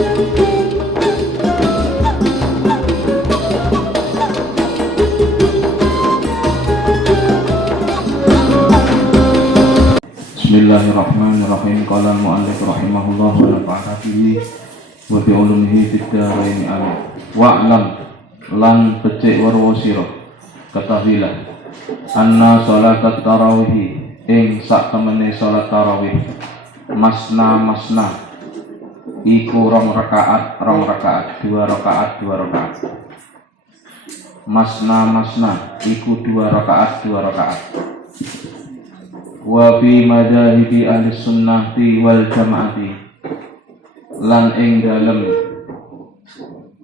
Bismillahirrahmanirrahim. Qala al-mu'allif rahimahullah wa nafa'ana bihi wa bi ulumihi fid dharain amin. Wa'lam lan becik warwa sira ketahuilah anna sholatat tarawih ing sak temene salat tarawih masna iku rong rakaat dua rakaat masna iku dua rakaat wa bi madhahibi ahli sunnati wal jamaati lan ing dalem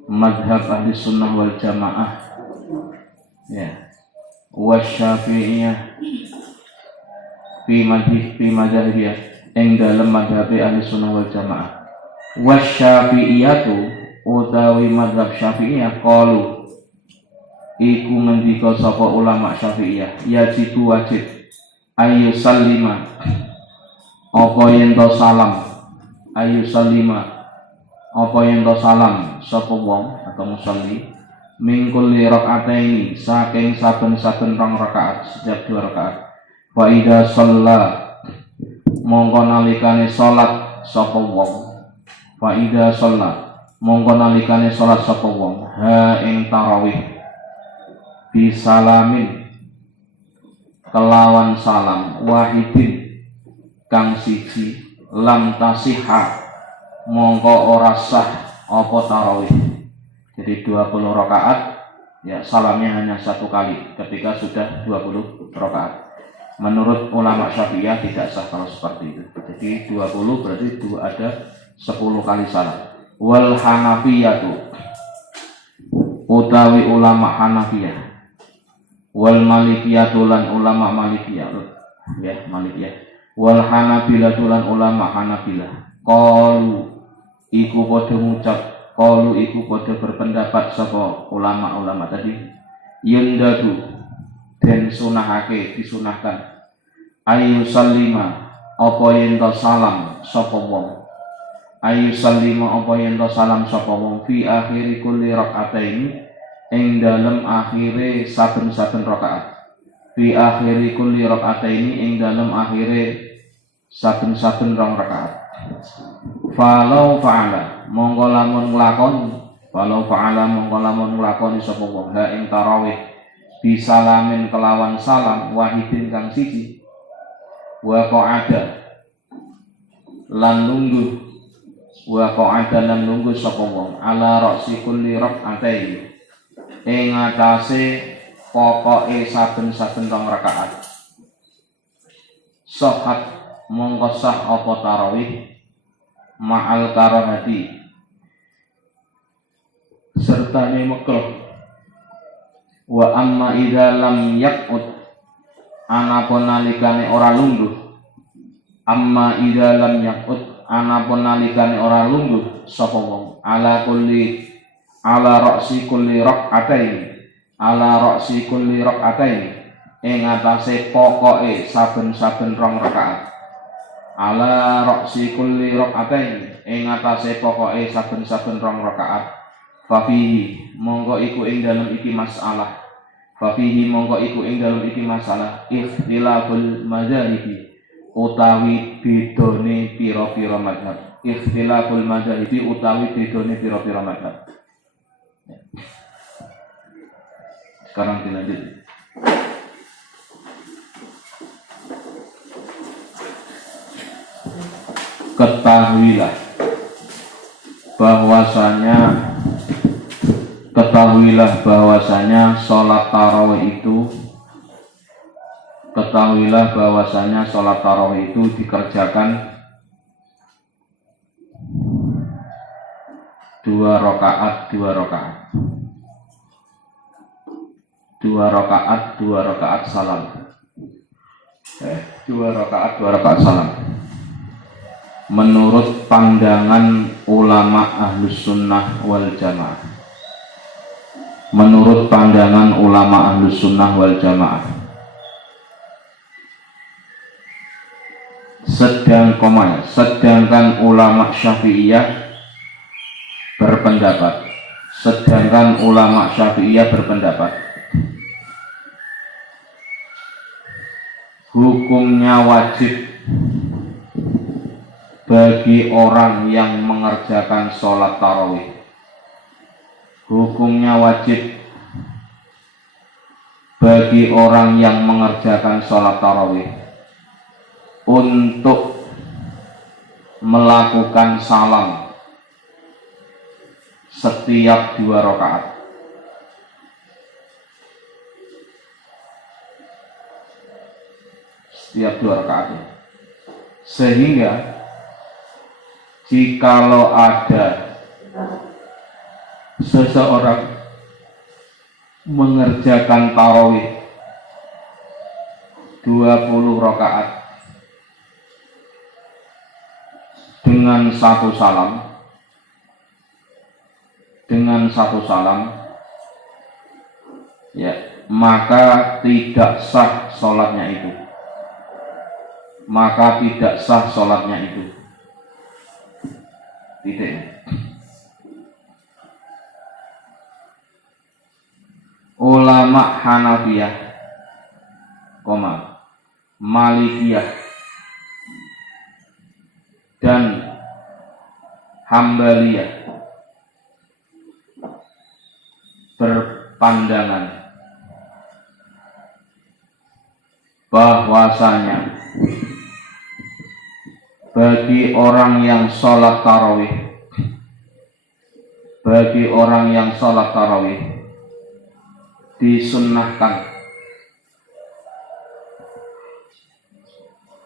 madhab ahli sunnah wal jamaah ya wa syafi'iyah bi madhahibiyah ing dalem madhab ahli sunnah wal jamaah wa syafi'iyatu utawi madhab syafi'iyah qalu iku ngendika sapa ulama syafi'iyah yajibu wajib ayu salima apa yen to salam sapa wong atau musalli mingkul li rakaataini saking saben-saben rong rakaat setiap dua rakaat wa idza shalla mongko nalikane salat sapa wong ha ing tarawih bisalamin kelawan salam wahidin kang siji lam tasihha mongko ora sah apa tarawih. Jadi 20 rakaat ya salamnya hanya satu kali ketika sudah 20 rakaat. Menurut ulama Syafi'iyah tidak sah kalau seperti itu. Jadi 20 berarti ada 10 kali salam. Wal Hanafiyatu utawi ulama Hanafiyah wal Malikiyatu lan ulama Malikiyah wal Hanabilah lan ulama Hanabilah qalu iku padha berpendapat sapa ulama tadi yundadu den disunahkan ayu sallima apa yen to salam sapa wong fi akhiri kulli rak'ataini ing dalem akhire saben-saben rakaat fi akhiri kulli rak'ataini ing dalem akhire saben-saben rong rakaat falau fa'ala mongko lamun nglakoni sapa wong ha ing tarawih bisalamin kelawan salam wahidin kang siji wa qa'ada lan lungguh sapa wong ala ra'si kulli rak'ataini ing atase pokoke saben-saben rong rakaat sahat mongko sah apa tarawih ma'al karahati sertane makruh wa amma idza lam yaqut anapun nalikane ora lungguh sapa wong ala ra'si kulli rak'ataini ing atase pokoke saben-saben rong rakaat fafihi mongko iku ing dalem iki masalah ikhtilaful madhahibi utawi bedone pira-pira mazhab Sekarang dilanjut. Ketahuilah bahwasanya sholat tarawih itu dikerjakan dua rakaat salam. Menurut pandangan ulama ahlus sunnah wal jamaah. Sedangkan ulama Syafi'iyah berpendapat, sedangkan ulama Syafi'iyah berpendapat hukumnya wajib bagi orang yang mengerjakan sholat tarawih. Hukumnya wajib bagi orang yang mengerjakan sholat tarawih untuk melakukan salam setiap 2 rakaat. Setiap 2 rakaat. Sehingga jikalau ada seseorang mengerjakan tarawih 20 rakaat dengan satu salam, ya, maka tidak sah sholatnya itu. Tidak. Ulama Hanafiyah, Malikiyah dan Hambaliyah berpandangan bahwasanya bagi orang yang sholat tarawih disunnahkan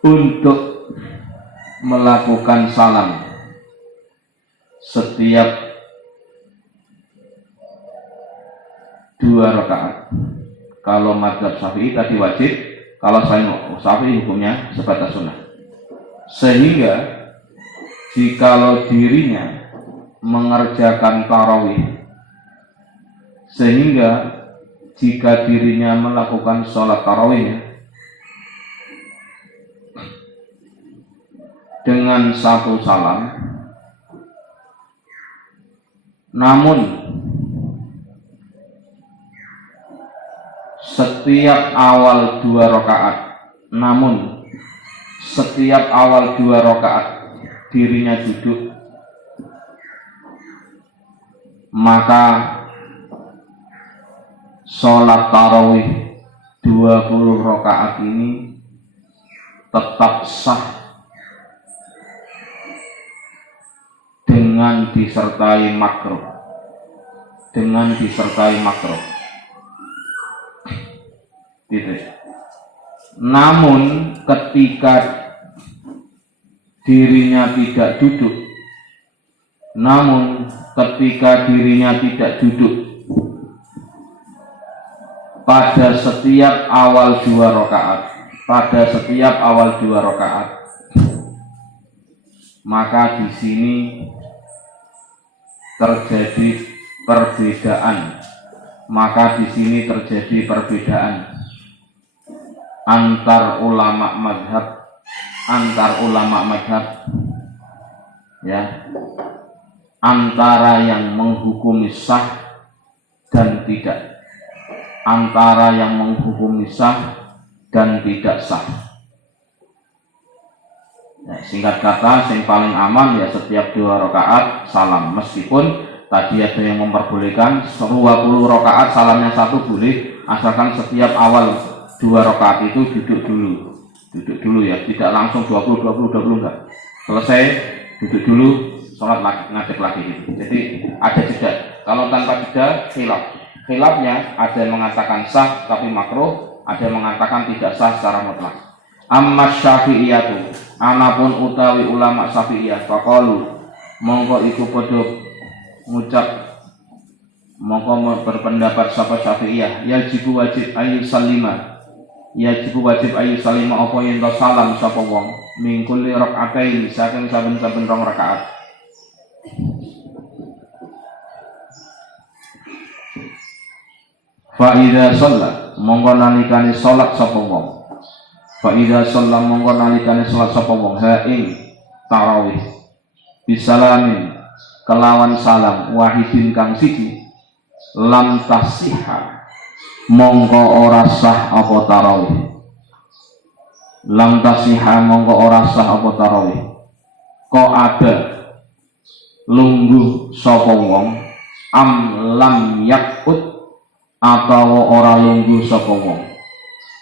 untuk melakukan salam setiap 2 rakaat. Kalau mazhab Syafi'i tadi wajib, kalau Syafi'i hukumnya sebatas sunnah. Sehingga jikalau dirinya mengerjakan tarawih, sehingga jika dirinya melakukan sholat tarawih dengan satu salam, namun setiap awal 2 rakaat dirinya duduk, maka sholat tarawih 20 rakaat ini tetap sah dengan disertai makruh. Gitu. Namun ketika dirinya tidak duduk pada setiap awal 2 rakaat, maka di sini terjadi perbedaan antar ulama madhab, ya, antara yang menghukumi sah dan tidak, sah. Ya, singkat kata, yang paling aman ya setiap 2 rakaat salam, meskipun tadi ada yang memperbolehkan 20 rakaat salamnya 1 boleh, asalkan setiap awal 2 rakaat itu duduk dulu ya, tidak langsung 20 enggak. Selesai duduk dulu, sholat lagi, ngadeg lagi gitu. Jadi ada jeda. Kalau tanpa jeda khilafnya ada yang mengatakan sah tapi makruh, ada yang mengatakan tidak sah secara mutlak. Amma Syafi'iyatu, anapun utawi ulama Syafi'iyah, faqalu mongko iku padha ngucap, mongko berpendapat sapa Syafi'iyah, wajib ayu salima apa yen to salam sapa wong mingkul rakaatain saking saben-saben 2 rakaat. Fa idza shalla mongko nalikane salat sapa wong, ha ing tarawih bisalamin kelawan salam wahidin kang siji lam tasihha mongko ora sah apa tarawih. Lam tasihha mongko ora sah apa tarawih. Kok ada lungguh sapa wong am lam yakut atau ora lungguh sapa wong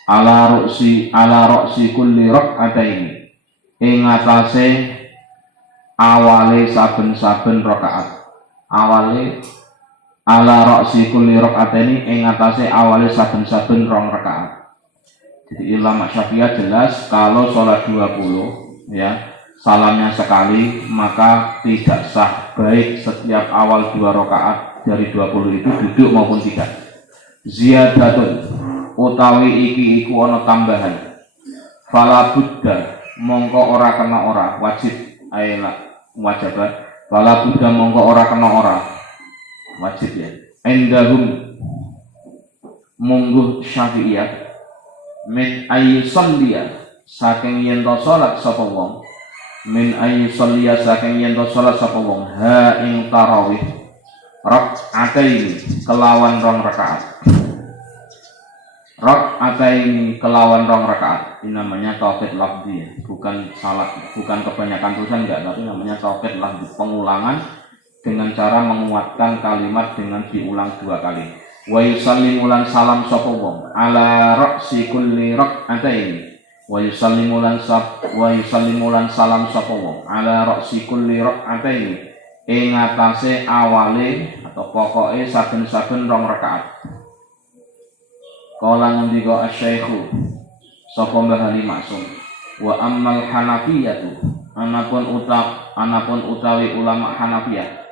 ala roksi kulli rak'ataini ing atase awale saben-saben rakaat. Awale ala roksi kulli rak'ataini ing atase awale saben-saben rong rakaat. Jadi ulama Syafi'iyah jelas kalau sholat 20 ya salamnya sekali maka tidak sah, baik setiap awal 2 rakaat dari 20 itu duduk maupun tidak. Ziyadatun utawi iki iku ana tambahan. Fala buddha mongko ora kena ora wajib aila wajibah. Fala buddha mongko ora kena ora wajib ya. Endahum mungguh Syafi'iyah min ayyusalliya saking yen to salat sapa wong min ayyusalliya saking yen to salat sapa wong ha ing tarawih rak'ataini kelawan rong rakaat. Rak'ataini kelawan rong rakaat. Ini namanya tauhid lafzi, bukan salah, bukan kebanyakan tulisan enggak, tapi namanya tauhid lafzi, pengulangan dengan cara menguatkan kalimat dengan diulang 2 kali. Wa yusallimulan salam sapa wong ala ra'si kulli rak'ataini. Wa yusallimulan salam sapa wong ala ra'si kulli rak'ataini ing atase awale atau pokoke saben-saben rong rakaat. Kala ngendika asy-syaikhu sapa Mbah Ali Maksum wa ammal hanafiyatu anapun utawi ulama Hanafiyah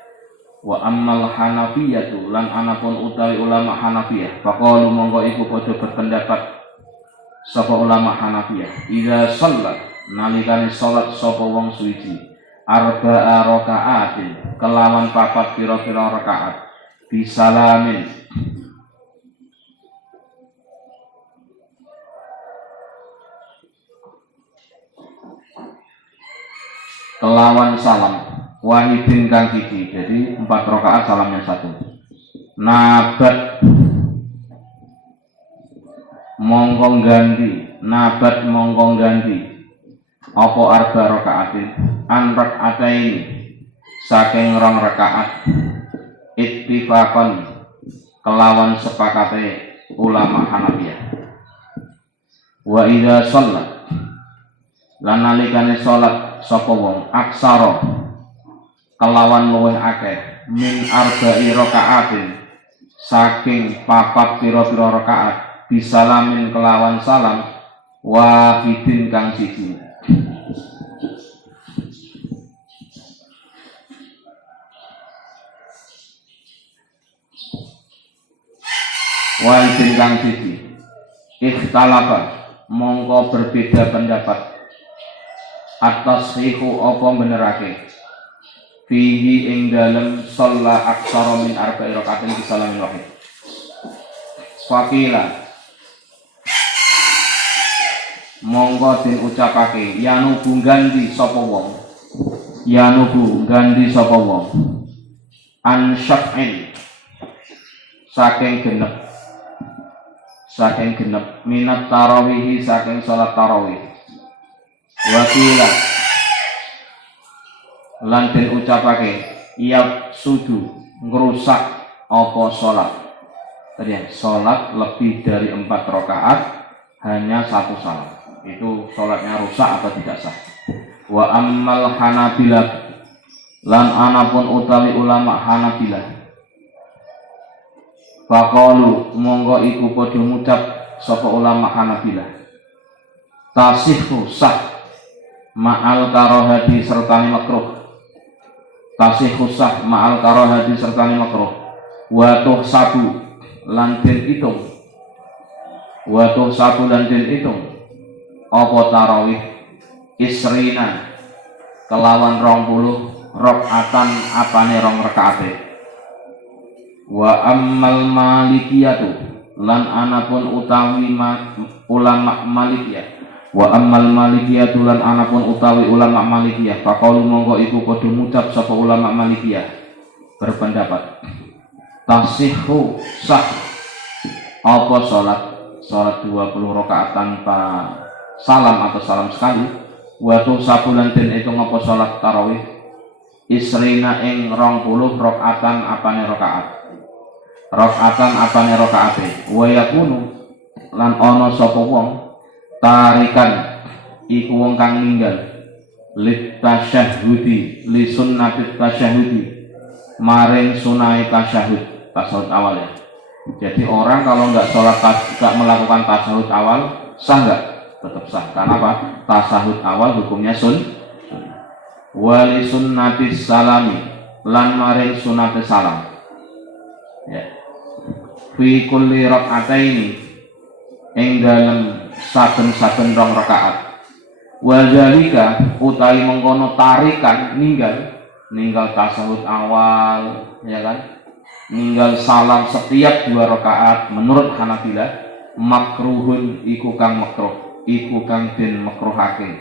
wa ammal hanafiyatu lan anapun utawi ulama Hanafiyah faqalu monggo iku padha berpendapat sapa ulama Hanafiyah idza shalat nalikane salat sapa wong suci arba'a raka'atin kelawan 4 pira-pira rakaat bisalamin kelawan salam wahidin kang siji. Jadi 4 rakaat salamnya 1. Nabat mongko ganti apa arba rakaatin an rakaatain saking rong rakaat ittifaqan kelawan sepakate ulama Hanafiyah. Wa idza shalat lan nalikane salat sapa wong aksara kelawan luwih akeh min arba'i rakaatin saking 4 pira-pira rakaat bisalamin kelawan salam wahidin kang siji. Wahidin kang siji ikhtalafa mongko berbeda pendapat atas hiku apa benerake fihi ing dalem sholla aksara min arba'i rakaatin bisalamin wahid. Fakila mongko den ucapake yanubu ganti sapa wong an syaf'in saking genep minat tarawihi saking salat tarawih. Wakila lan den ucapake yap sudu ngrusak apa salat. Tadi salat lebih dari 4 rakaat hanya 1 salam. Itu salatnya rusak atau tidak sah. Wa ammal Hanabilah lan anapun utawi ulama Hanabilah faqalu monggo iku padha ngucap sapa ulama Hanabilah tasihhu sah ma'al karahati sertani makruh. Tasihhu sah ma'al karahati sertani makruh. Wa tuhsabu lan den itung apa tarawih isrina kelawan 20 rakaatan apane rong rakaate. Wa ammal malikiyatu lan anapun utawi ulama Malikiyah wa ammal malikiyatu lan anapun utawi ulama Malikiyah faqalu monggo iku padha ngucap sapa ulama Malikiyah berpendapat tasihhu sah apa salat 20 rakaat tanpa salam atau salam sekali, waktu sabulan den itu ngapa salat tarawih isrina ing 20 rakaatan apane rakaate wa yakunu lan ana sapa wong tarikan iku wong kang ninggal lit tasyahudi li sunnatit tasyahudi maring sunai tasyahud awal ya. Jadi orang kalau nggak melakukan tasyahud awal sah nggak? Tetap sah. Karena apa? Tasyahud awal hukumnya wali sunnatis salami lan maring sunatis salam ya. Fi kulli rak'ataini ing dalem saben-saben rong rakaat wa zalika utawi mengkono tarikan ninggal tasyahud awal ya kan, ninggal salam setiap 2 rakaat menurut Hanafilah makruhun iku kang makruh, iku kang den makruhake.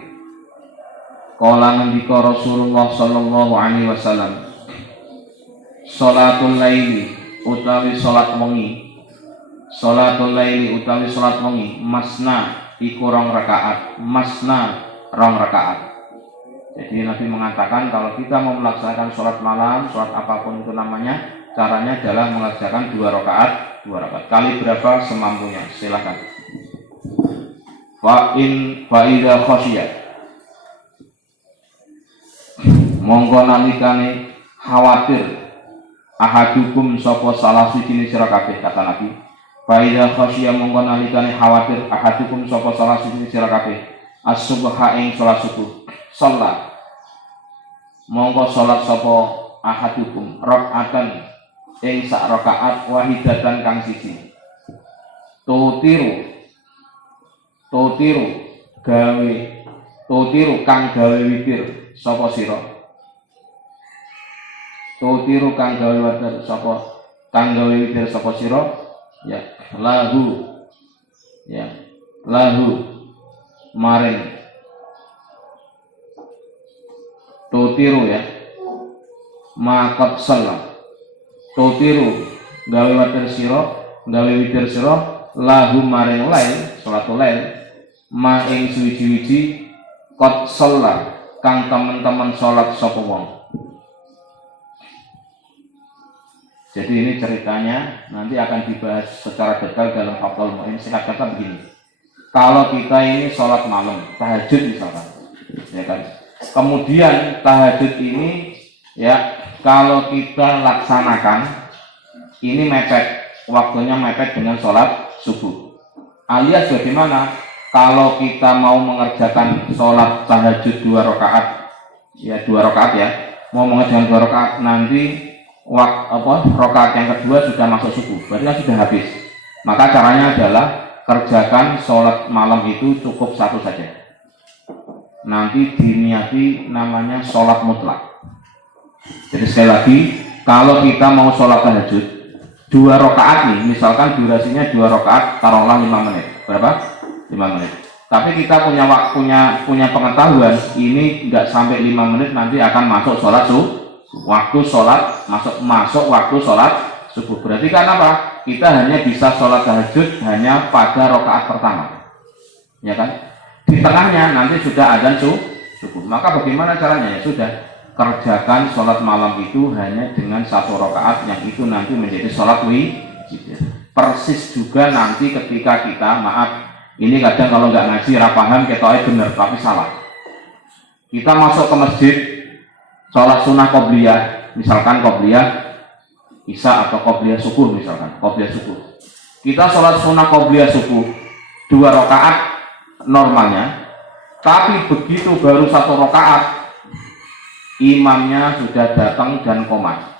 Kala ngendika Rasulullah sallallahu alaihi wasallam salatul laili utawi salat wengi masna iku rong rakaat, Jadi Nabi mengatakan kalau kita mau melaksanakan sholat malam, sholat apapun itu namanya, caranya adalah mengerjakan 2 rakaat. Kali berapa semampunya, silakan. Fa'idha khosyiyah monggo nalikane khawatir ahadukum sapa salah siji sira kabeh, kata Nabi. Fa'idha khosyiyah monggo nalikane khawatir ahadukum sapa salah siji sira kabeh as-subha ing salat subuh sholat monggo sholat sapa ahadukum rakaatan ing sak rakaat wahidatan kang siji tutiru kang gawe witir sapa sira ya lahu maring tutiru ya maqad salat tutiru gawe witir sira lahu maring lail salatul lail ma ing suwi-wiji qad salat kang teman-teman salat sapa wong. Jadi ini ceritanya nanti akan dibahas secara detail dalam Fathul Mu'in. Singkat kata begini, kalau kita ini sholat malam, tahajud misalkan, ya kan, kemudian tahajud ini ya kalau kita laksanakan ini waktunya mepet dengan sholat subuh, alias bagaimana kalau kita mau mengerjakan sholat tahajud 2 rakaat ya, mau mengerjakan 2 rakaat nanti rakaat yang kedua sudah masuk subuh, berarti kan sudah habis. Maka caranya adalah kerjakan sholat malam itu cukup 1 saja. Nanti diniati namanya sholat mutlak. Jadi sekali lagi, kalau kita mau sholat tahajud 2 rakaat nih, misalkan durasinya 2 rakaat, taruhlah 5 menit. Berapa? 5 menit. Tapi kita punya pengetahuan ini nggak sampai 5 menit nanti akan masuk sholat subuh. Masuk waktu sholat subuh. Berarti kan apa? Kita hanya bisa sholat tahajud hanya pada rakaat pertama, ya kan? Di tengahnya nanti sudah adzan subuh. Maka bagaimana caranya? Ya sudah, kerjakan sholat malam itu hanya dengan 1 rakaat, yang itu nanti menjadi sholat witir. Persis juga nanti ketika kita, ini kadang kalau nggak ngaji rapaham ketoknya bener tapi salah. Kita masuk ke masjid sholat sunnah qobliyah, misalkan qobliyah isya atau qobliyah subuh, kita sholat sunnah qobliyah subuh 2 rakaat normalnya, tapi begitu baru 1 rakaat imamnya sudah datang dan qomat.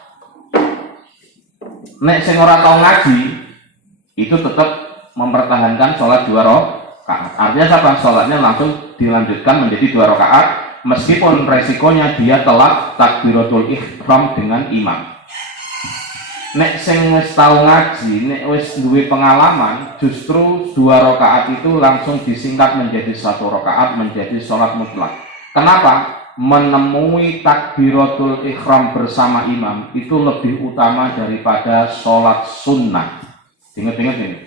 Nek sing ora tau ngaji itu tetap mempertahankan sholat 2 rakaat. Artinya apa? Sholatnya langsung dilanjutkan menjadi 2 rakaat meskipun resikonya dia telat takbiratul ihram dengan imam. Nek sing wis tau ngaji, nek wis duwe pengalaman, justru 2 rakaat itu langsung disingkat menjadi 1 rakaat, menjadi sholat mutlak. Kenapa? menemui takbiratul ihram bersama imam itu lebih utama daripada sholat sunnah. Ingat-ingat ini.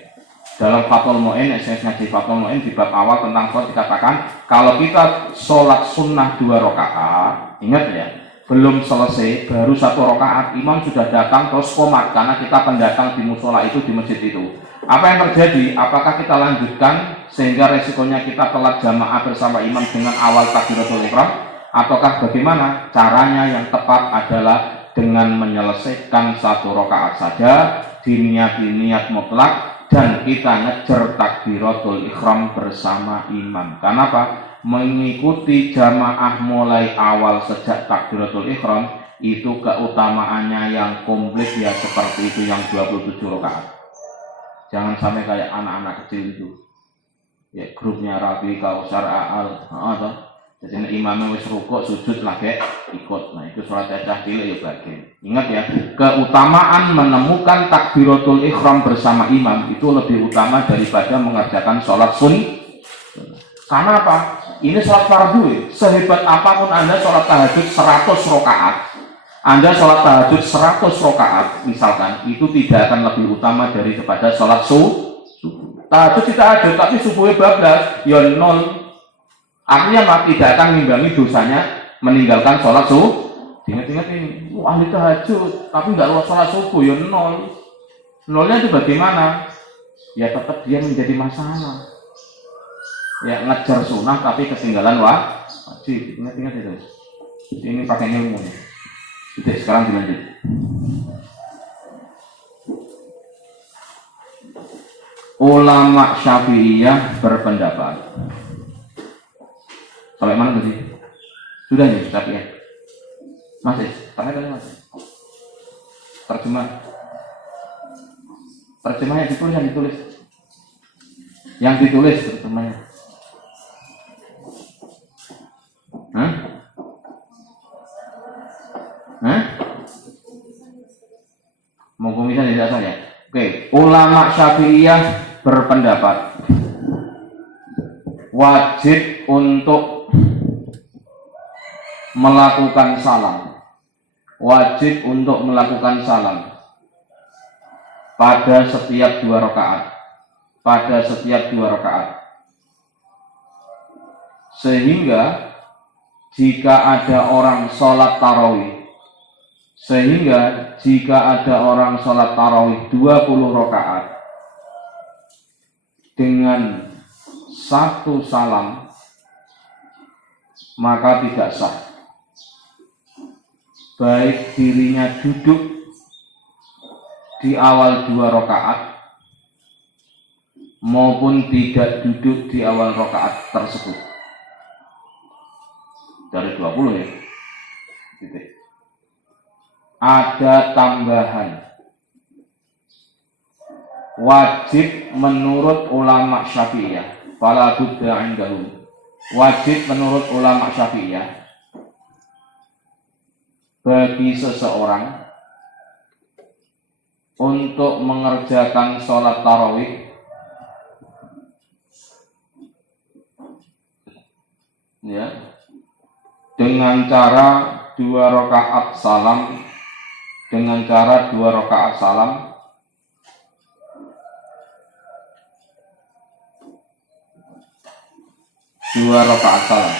Dalam Fathul Mu'in, saya ngaji Fathul Mu'in di bab awal tentang sholat dikatakan kalau kita sholat sunnah 2 rakaat, ingat ya, belum selesai, baru 1 rakaat, imam sudah datang terus qomat karena kita pendatang di musola itu, di masjid itu. Apa yang terjadi? Apakah kita lanjutkan sehingga resikonya kita telat jamaah bersama imam dengan awal takbiratul ihram? Ataukah bagaimana? Caranya yang tepat adalah dengan menyelesaikan 1 rakaat saja, diniati niat mutlak, dan kita ngejar takbiratul ihram bersama imam. Kenapa? Mengikuti jamaah mulai awal sejak takbiratul ihram itu keutamaannya yang komplit ya, seperti itu yang 27 rakaat. Jangan sampai kayak anak-anak kecil itu. Ya grupnya Rabi, Kausar, Aal, atau jadi imamnya wis rukuk sujud lagi ikut. Nah itu sholat cacah cilik ya bagian. Ingat ya, keutamaan menemukan takbiratul ihram bersama imam itu lebih utama daripada mengerjakan sholat sunnah. Karena apa? Ini sholat fardu ya. Sehebat apapun Anda sholat tahajud 100 rakaat, Anda sholat tahajud 100 rakaat misalkan, itu tidak akan lebih utama daripada sholat subuh. Tahajud kita ada, tapi subuhnya bablas, ya 0. Artinya mah tidak akan mengimbangi dosanya meninggalkan sholat subuh. Ingat-ingat ini, ahli tahajud tapi nggak luas sholat subuh, ya 0. Nolnya itu bagaimana? Ya tetap dia menjadi masalah. Ya ngejar sunnah tapi ketinggalan wajib. Ingat-ingat itu. Ini pakai ilmu ya. Oke, sekarang dilanjut. Ulama Syafi'iyah berpendapat. Sampai mana tadi? Sudah nih, tapi ya. Masih, tanya tadi masih. Terjemahnya ditulis, yang ditulis. Yang ditulis terjemahnya. Hah? Mau misalnya tidak saya. Oke, ulama Syafi'iyah berpendapat wajib untuk melakukan salam, wajib untuk melakukan salam pada setiap 2 rakaat, pada setiap 2 rakaat. Sehingga jika ada orang sholat tarawih, sehingga jika ada orang sholat tarawih 20 rakaat dengan 1 salam, maka tidak sah. Baik dirinya duduk di awal 2 rakaat maupun tidak duduk di awal rakaat tersebut. Dari 20 ya. Titik. Ada tambahan. Wajib menurut ulama Syafi'iyah. Fala budda indahu. Wajib menurut ulama Syafi'iyah bagi seseorang untuk mengerjakan sholat tarawih ya, dengan cara 2 rakaat salam, dengan cara 2 rakaat salam, dua rakaat salam,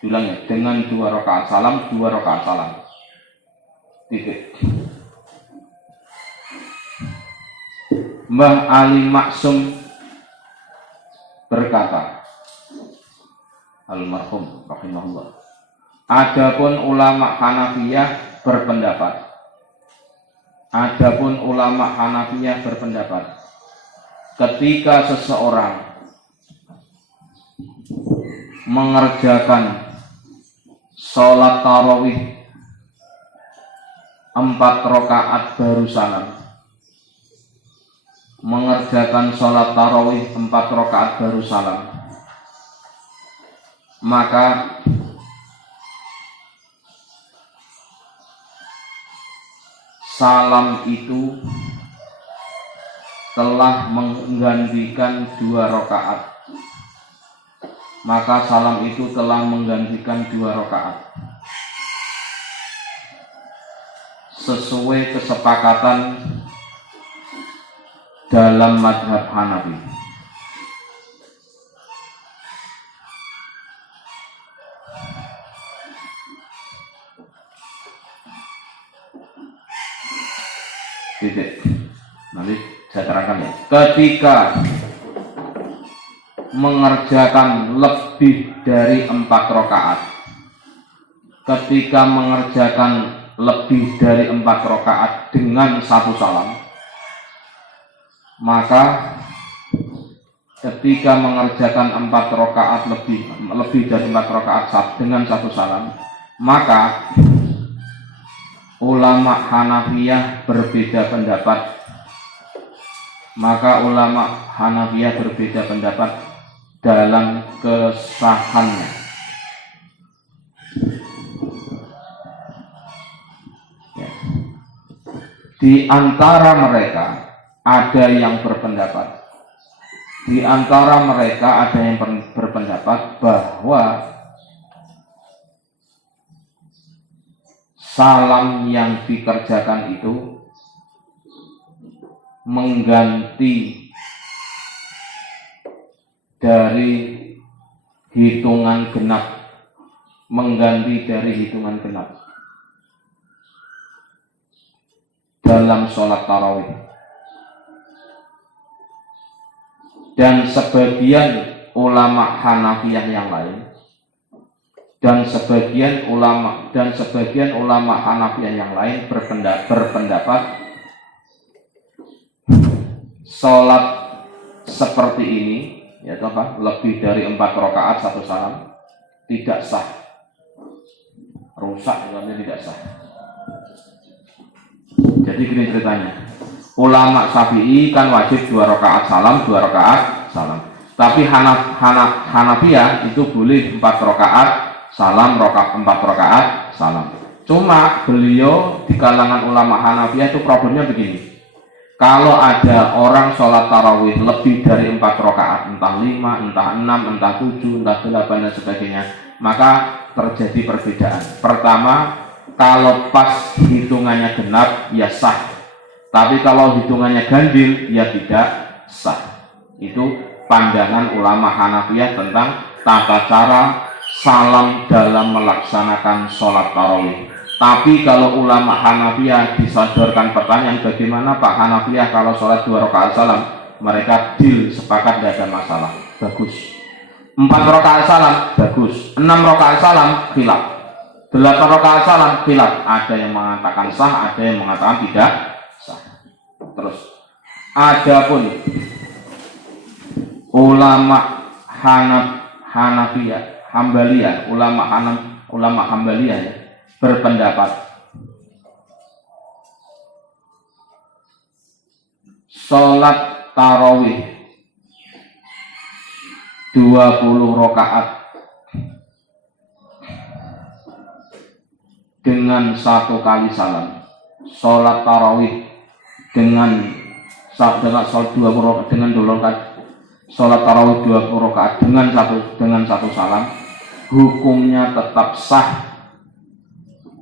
bilang ya, dengan 2 rakaat salam, 2 rakaat salam. Titik. Mbah Ali Maksum berkata, almarhum rahimahullah, adapun ulama Hanafiyah berpendapat, ketika seseorang mengerjakan sholat tarawih 4 rakaat baru salam, mengerjakan sholat tarawih 4 rakaat baru salam, maka salam itu telah menggantikan 2 rakaat maka salam itu telah menggantikan 2 rakaat sesuai kesepakatan dalam mazhab Hanafi. Titik. Nanti saya terangkan ya. Ketika mengerjakan lebih dari 4 rakaat, ketika mengerjakan lebih dari 4 rakaat dengan 1 salam, maka ketika mengerjakan 4 rakaat lebih dari 4 rakaat dengan 1 salam, maka ulama Hanafiyah berbeda pendapat. Maka ulama Hanafiyah berbeda pendapat dalam kesahannya. Di antara mereka ada yang berpendapat, bahwa salam yang dikerjakan itu mengganti dari hitungan genap, dalam sholat tarawih. Dan sebagian ulama Hanafiyah yang lain dan sebagian ulama Hanafiyah yang lain berpendapat sholat seperti ini, yaitu lebih dari 4 rakaat 1 salam, tidak sah, rusak, tidak sah. Jadi gini ceritanya, ulama Syafi'i kan wajib 2 rakaat salam, 2 rakaat salam. Tapi Hanafiyah itu boleh 4 rakaat salam, 4 rakaat salam. Cuma beliau di kalangan ulama Hanafiyah itu problemnya begini. Kalau ada orang sholat tarawih lebih dari 4 rakaat, entah 5, entah 6, entah 7, entah 8 dan sebagainya, maka terjadi perbedaan. Pertama, kalau pas hitungannya genap, ya sah. Tapi kalau hitungannya ganjil, ya tidak sah. Itu pandangan ulama Hanafiyah tentang tata cara salam dalam melaksanakan sholat tarawih. Tapi kalau ulama Hanafiyah disodorkan pertanyaan, bagaimana Pak Hanafiyah kalau sholat 2 rakaat salam? Mereka deal, sepakat, tidak ada masalah, bagus. 4 rakaat salam, bagus. 6 rakaat salam, khilaf. 8 rakaat salam, khilaf. Ada yang mengatakan sah, ada yang mengatakan tidak sah. Terus, adapun ulama Hanafiyah, Hambaliyah, ulama Hambaliyah ya, berpendapat sholat tarawih 20 rakaat dengan 1 kali salam. Sholat tarawih dengan sholat 20 rakaat dengan 2 rakaat, sholat tarawih 20 rakaat dengan satu salam, hukumnya tetap sah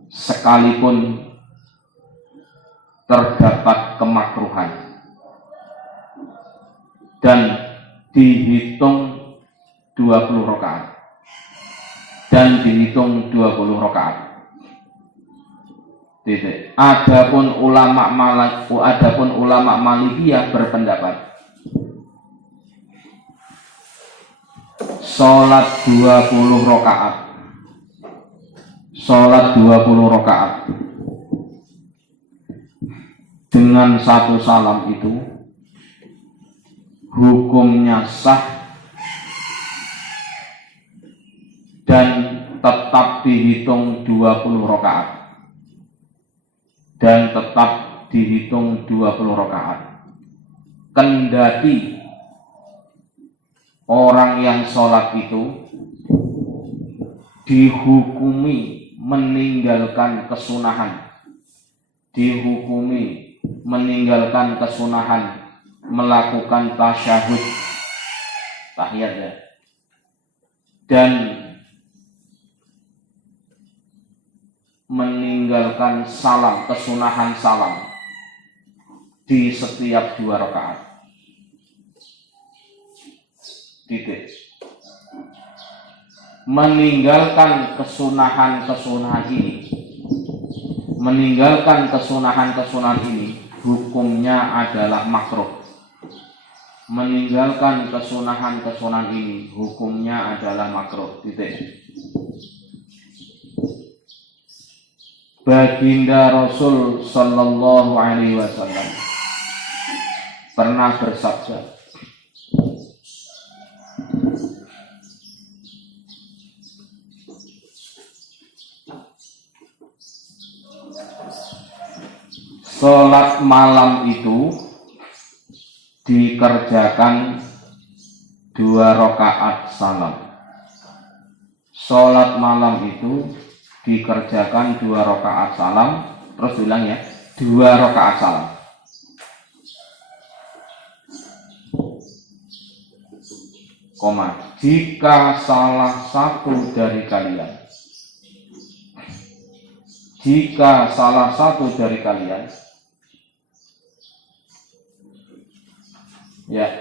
sekalipun terdapat kemakruhan dan dihitung 20 rakaat dan dihitung 20 rakaat. Titik. Adapun ulama Malikiyah berpendapat sholat 20 rakaat dengan 1 salam itu hukumnya sah dan tetap dihitung 20 rakaat kendati orang yang sholat itu dihukumi meninggalkan kesunahan melakukan tasyahud tahiyat ya, dan meninggalkan salam, kesunahan salam di setiap 2 rakaat. Titik. Meninggalkan kesunahan-kesunahan ini, hukumnya adalah makruh. Meninggalkan kesunahan-kesunahan ini hukumnya adalah makruh. Titik. Baginda Rasul Sallallahu Alaihi Wasallam pernah bersabda, sholat malam itu dikerjakan 2 rakaat salam. Sholat malam itu dikerjakan 2 rakaat salam. Terus bilang ya, 2 rakaat salam. Koma, jika salah satu dari kalian ya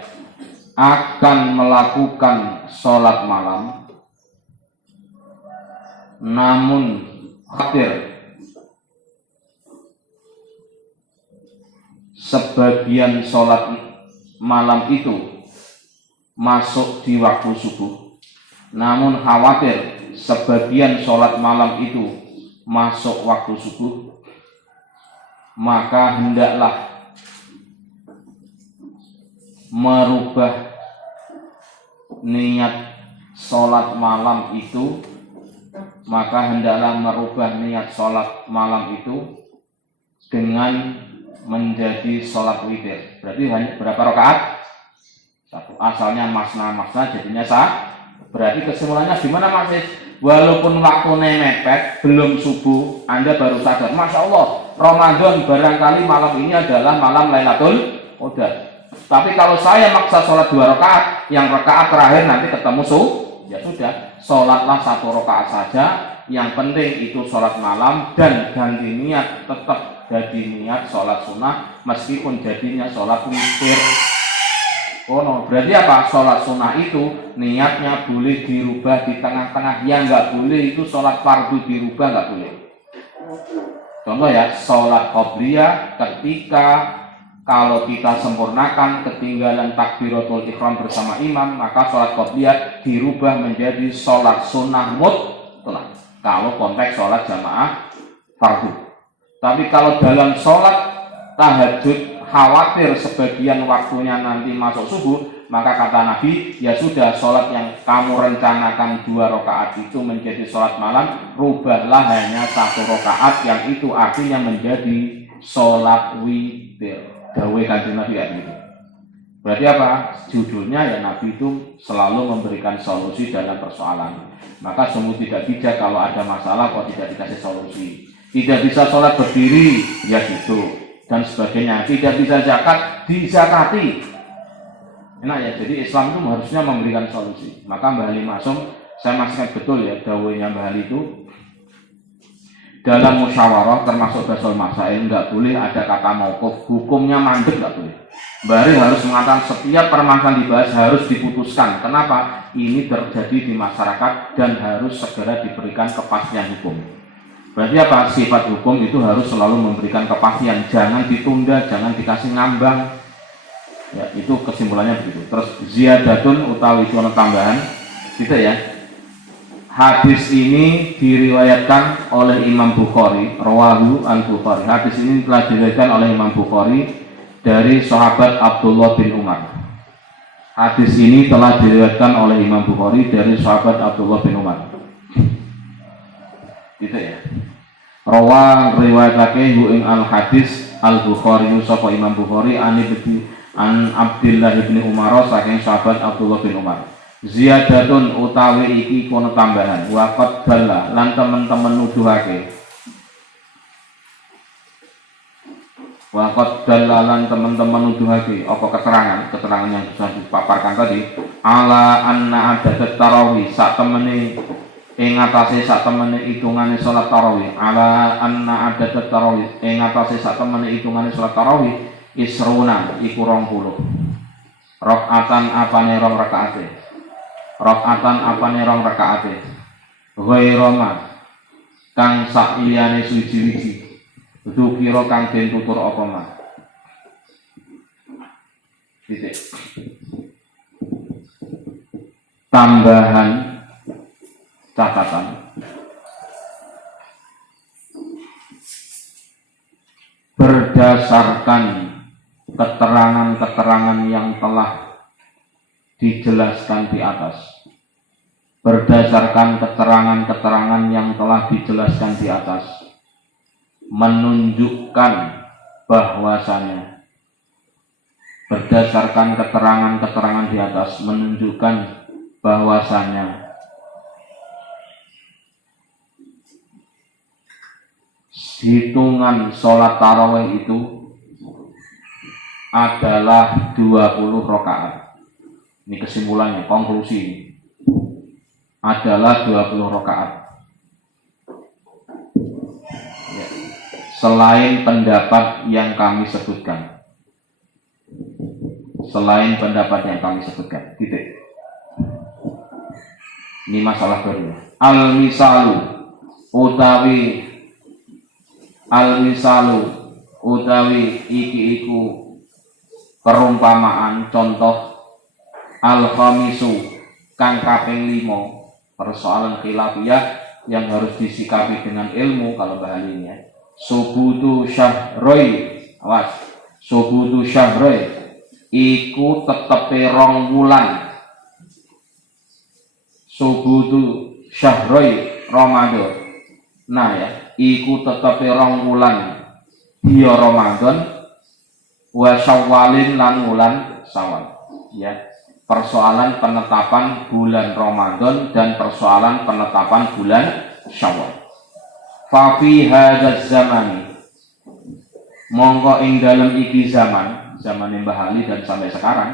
akan melakukan sholat malam, namun khawatir sebagian sholat malam itu masuk di waktu subuh, namun khawatir sebagian sholat malam itu masuk waktu subuh, maka hendaklah merubah niat sholat malam itu, dengan menjadi sholat witir. Berarti hanya berapa rakaat? 1. Asalnya masna jadinya sah. Berarti kesimpulannya gimana Mas? Walaupun waktunya mepet, belum subuh, Anda baru sadar, Masya Allah, Ramadan barangkali malam ini adalah malam Lailatul Qadar. Tapi kalau saya maksa sholat 2 rakaat, yang rakaat terakhir nanti ketemu ya sudah, sholatlah 1 rakaat saja. Yang penting itu sholat malam, dan ganti niat tetap jadi niat sholat sunnah, meskipun jadinya sholat witir. Oh no, berarti apa? Sholat sunnah itu niatnya boleh dirubah di tengah-tengah. Yang nggak boleh itu sholat fardu dirubah, nggak boleh. Contoh ya, sholat qobliyah ketika kalau kita sempurnakan ketinggalan takbiratul ihram bersama imam, maka sholat qobliyah dirubah menjadi sholat sunnah mutlak. Kalau konteks sholat jamaah fardu. Tapi kalau dalam sholat tahajud khawatir sebagian waktunya nanti masuk subuh, maka kata Nabi, ya sudah, sholat yang kamu rencanakan 2 rakaat itu menjadi sholat malam, rubahlah hanya 1 rakaat, yang itu artinya menjadi sholat witir. Dawe kanjeng Nabi kayak gitu. Berarti apa? Judulnya ya, Nabi itu selalu memberikan solusi dalam persoalan. Maka sungguh tidak bijak kalau ada masalah kok tidak dikasih solusi. Tidak bisa sholat berdiri, ya gitu, dan sebagainya. Tidak bisa zakat, dizakati. Enak ya, jadi Islam itu harusnya memberikan solusi. Maka Mbah Ali Masum, saya masih ingat betul ya dawuhnya Mbah Ali itu, dalam musyawarah termasuk basul masail nggak boleh ada kata mauquf, hukumnya mandek, nggak boleh. Mbah Ali harus mengatakan setiap permasalahan dibahas harus diputuskan. Kenapa? Ini terjadi di masyarakat dan harus segera diberikan kepastian hukum. Berarti apa? Sifat hukum itu harus selalu memberikan kepastian, jangan ditunda, jangan dikasih ngambang. Ya, itu kesimpulannya begitu. Terus ziyadatun utawi kuna tambahan, gitu ya. Hadis ini diriwayatkan oleh Imam Bukhari, rawahu al-Bukhari. Hadis ini telah diriwayatkan oleh Imam Bukhari dari sahabat Abdullah bin Umar. Hadis ini telah diriwayatkan oleh Imam Bukhari dari sahabat Abdullah bin Umar. Gitu ya. Rawa riwayatake ing al hadis al Bukhari sapa Imam Bukhari an Abdullah bin Umar saking sahabat Abdullah bin Umar. Ziyadatun utawi iki kono tambahan, waqad dalla lan teman-teman nuduhake. Waqad dalla lan teman-teman nuduhake apa keterangan yang sudah dipaparkan tadi, ala anna adat tarawih sak temene ing atase sak temene hitungane salat tarawih, ala anna adat tarawih ing atase sak temene hitungane salat tarawih isruna iku 20. Rakaatan apane rong rakaate, rakaatan apane rong rakaate, ghairama kang sak liyane suci-suci kudu kira kang den tutur apa mah. Titik. Tambahan catatan berdasarkan keterangan-keterangan yang telah dijelaskan di atas, berdasarkan keterangan-keterangan yang telah dijelaskan di atas menunjukkan bahwasanya berdasarkan keterangan-keterangan di atas menunjukkan bahwasanya hitungan sholat tarawih itu adalah 20 rakaat. Ini kesimpulannya, konklusi ini adalah 20 rakaat. Ya. Selain pendapat yang kami sebutkan, selain pendapat yang kami sebutkan, titik. Ini masalah baru. Al-misalu utawi iki iku perumpamaan contoh al-khamisu kang kaping 5, persoalan khilafiyah yang harus disikapi dengan ilmu kalau bahalinya. Subutu syahroi, awas, subutu syahroi iku tetepe 2 wulan. Subutu syahroi Ramadan. Nah ya, iku tetepe 2 wulan dia Ramadan wa syawalin lan wulan Syawal. Ya, persoalan penetapan bulan Ramadan dan persoalan penetapan bulan Syawal. Fa fi hadzal zamani monggo ing dalem iki zaman Mbah Ali dan sampai sekarang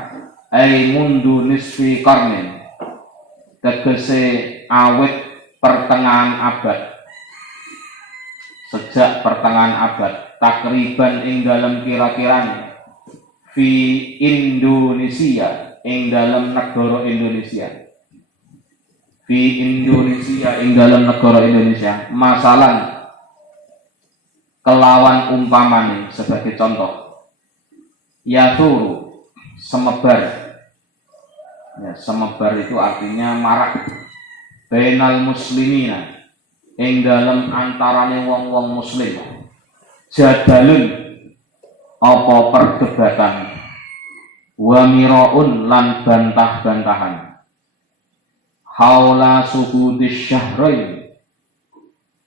ai mundu nisfi qarnin tegese awet pertengahan abad, sejak pertengahan abad takriban ing dalam kira-kiranya fi Indonesia ing dalam negara Indonesia, fi Indonesia ing dalam negara Indonesia, masalan kelawan umpamane sebagai contoh yaturu semebar. Ya, semebar itu artinya marak bainal muslimina ing dalam antarane wong-wong muslim jadalun apa perdebatan wa miraun lan bantah-bantahan haula subutis syahrain